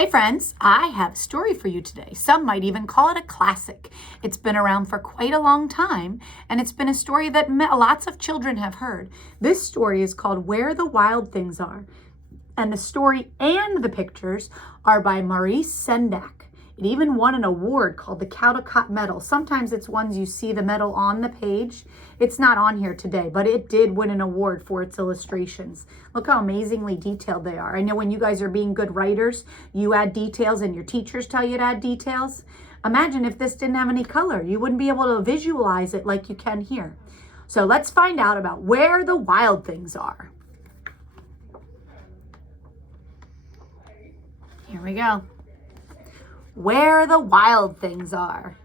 Hey friends, I have a story for you today. Some might even call it a classic. It's been around for quite a long time, and it's been a story that lots of children have heard. This story is called Where the Wild Things Are, and the story and the pictures are by Maurice Sendak. It even won an award called the Caldecott Medal. Sometimes it's ones you see the medal on the page. It's not on here today, but it did win an award for its illustrations. Look how amazingly detailed they are. I know when you guys are being good writers, you add details and your teachers tell you to add details. Imagine if this didn't have any color. You wouldn't be able to visualize it like you can here. So let's find out about where the wild things are. Here we go. Where the wild things are.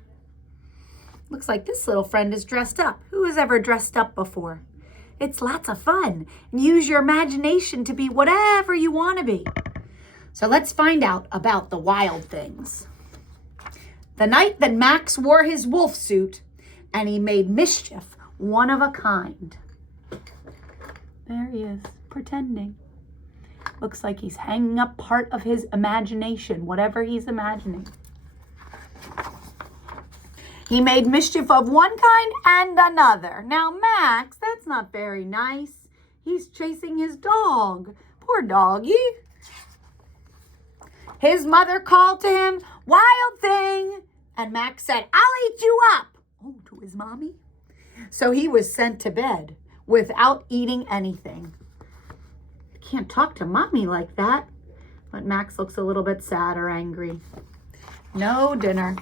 Looks like this little friend is dressed up. Who has ever dressed up before? It's lots of fun. Use your imagination to be whatever you want to be. So let's find out about the wild things. The night that Max wore his wolf suit and he made mischief one of a kind. There he is, pretending. Looks like he's hanging up part of his imagination, whatever he's imagining. He made mischief of one kind and another. Now, Max, that's not very nice. He's chasing his dog. Poor doggy. His mother called to him, "Wild thing." And Max said, "I'll eat you up." Oh, to his mommy. So he was sent to bed without eating anything. Can't talk to mommy like that. But Max looks a little bit sad or angry. No dinner.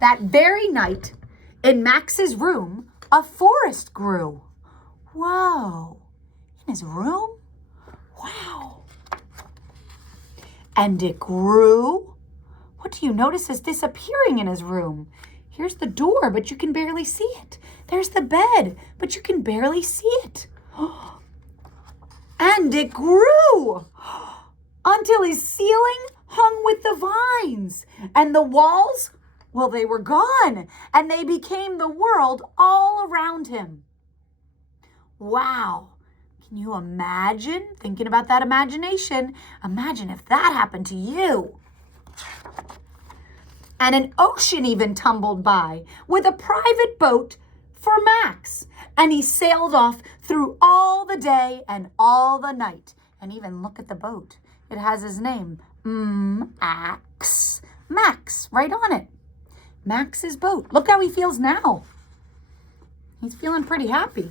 That very night, in Max's room, a forest grew. Whoa. In his room? Wow. And it grew. What do you notice is disappearing in his room? Here's the door, but you can barely see it. There's the bed, but you can barely see it. And it grew until his ceiling hung with the vines. And the walls, well, they were gone. And they became the world all around him. Wow. Can you imagine? Thinking about that imagination. Imagine if that happened to you. And an ocean even tumbled by with a private boat for Max. And he sailed off through all the day and all the night. And even look at the boat. It has his name, Max. Max, right on it. Max's boat. Look how he feels now. He's feeling pretty happy.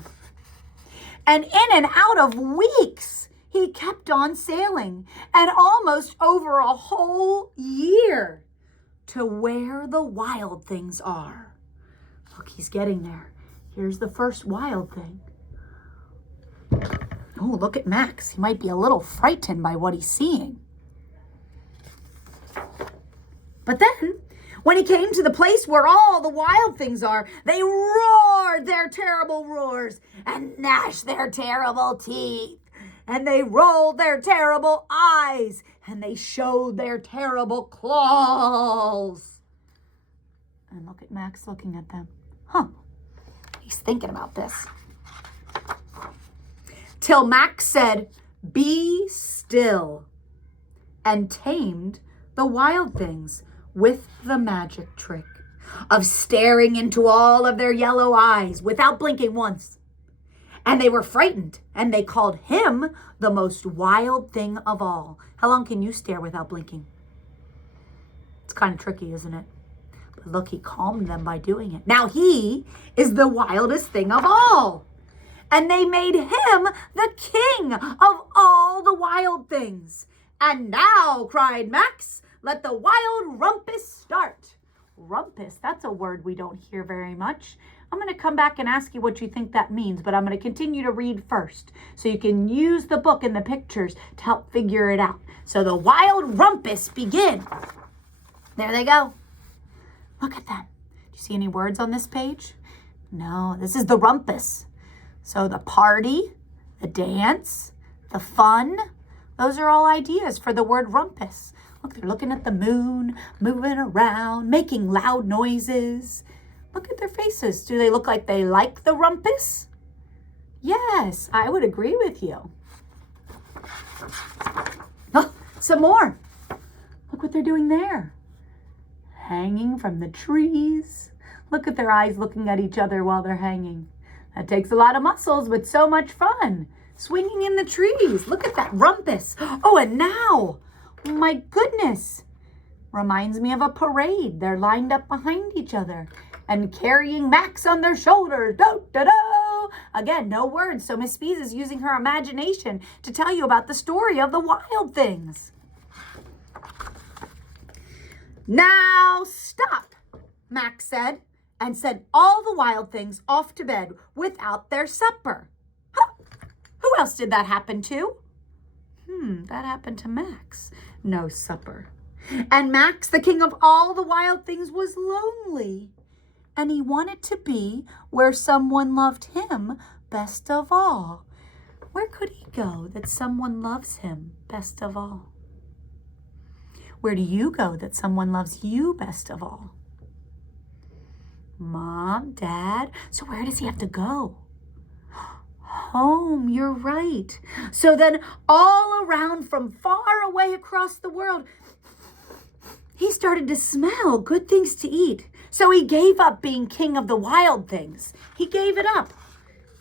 And in and out of weeks, he kept on sailing. And almost over a whole year to where the wild things are. Look, he's getting there. Here's the first wild thing. Oh, look at Max. He might be a little frightened by what he's seeing. But then, when he came to the place where all the wild things are, they roared their terrible roars and gnashed their terrible teeth. And they rolled their terrible eyes and they showed their terrible claws. And look at Max looking at them. Huh. He's thinking about this. Till Max said, "Be still," and tamed the wild things with the magic trick of staring into all of their yellow eyes without blinking once. And they were frightened, and they called him the most wild thing of all. How long can you stare without blinking? It's kind of tricky, isn't it? But look, he calmed them by doing it. Now he is the wildest thing of all. And they made him the king of all the wild things. And now, cried Max, let the wild rumpus start. Rumpus, that's a word we don't hear very much. I'm going to come back and ask you what you think that means, but I'm going to continue to read first so you can use the book and the pictures to help figure it out. So the wild rumpus begin. There they go. Look at that. Do you see any words on this page? No, this is the rumpus. So the party, the dance, the fun, those are all ideas for the word rumpus. Look, they're looking at the moon, moving around, making loud noises. Look at their faces. Do they look like they like the rumpus? Yes, I would agree with you. Oh, some more. they're doing there. Hanging from the trees. Look at their eyes looking at each other while they're hanging. That takes a lot of muscles, but so much fun. Swinging in the trees. Look at that rumpus. Oh, and now, my goodness. Reminds me of a parade. They're lined up behind each other and carrying Max on their shoulders. Do, do, do. Again, no words. So Miss Spees is using her imagination to tell you about the story of the Wild Things. Now stop, Max said, and sent all the Wild Things off to bed without their supper. Huh. Who else did that happen to? That happened to Max. No supper. And Max, the king of all the wild things, was lonely. And he wanted to be where someone loved him best of all. Where could he go that someone loves him best of all? Where do you go that someone loves you best of all? Mom, Dad, so where does he have to go? Home, you're right. So then all around from far away across the world, he started to smell good things to eat. So he gave up being king of the wild things. He gave it up.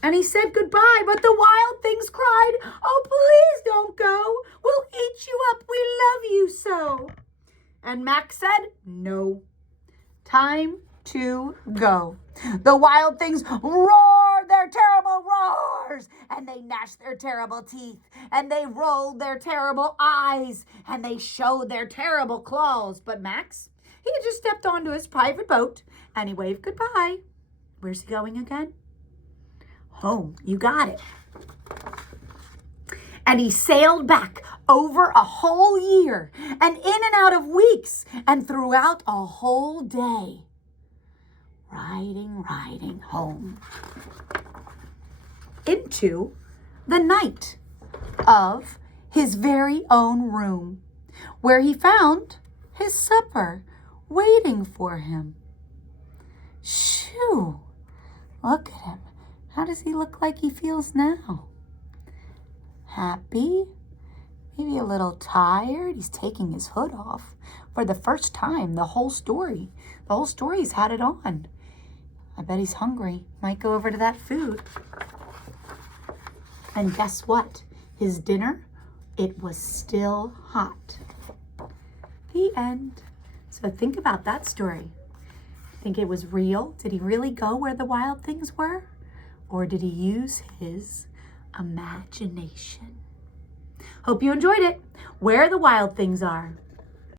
And he said goodbye, but the wild things cried, "Oh, please don't go. We'll eat you up. We love you so." And Max said, "No. Time to go." The wild things roared their terrible roars, and they gnashed their terrible teeth, and they rolled their terrible eyes, and they showed their terrible claws. But Max, he had just stepped onto his private boat, and he waved goodbye. Where's he going again? Home. You got it. And he sailed back over a whole year, and in and out of weeks, and throughout a whole day. Riding home into the night of his very own room, where he found his supper waiting for him. Shoo! Look at him. How does he look like he feels now? Happy? Maybe a little tired? He's taking his hood off for the first time the whole story. The whole story's had it on. I bet he's hungry. Might go over to that food. And guess what? His dinner, it was still hot. The end. So think about that story. Think it was real? Did he really go where the wild things were? Or did he use his imagination? Hope you enjoyed it. Where the wild things are.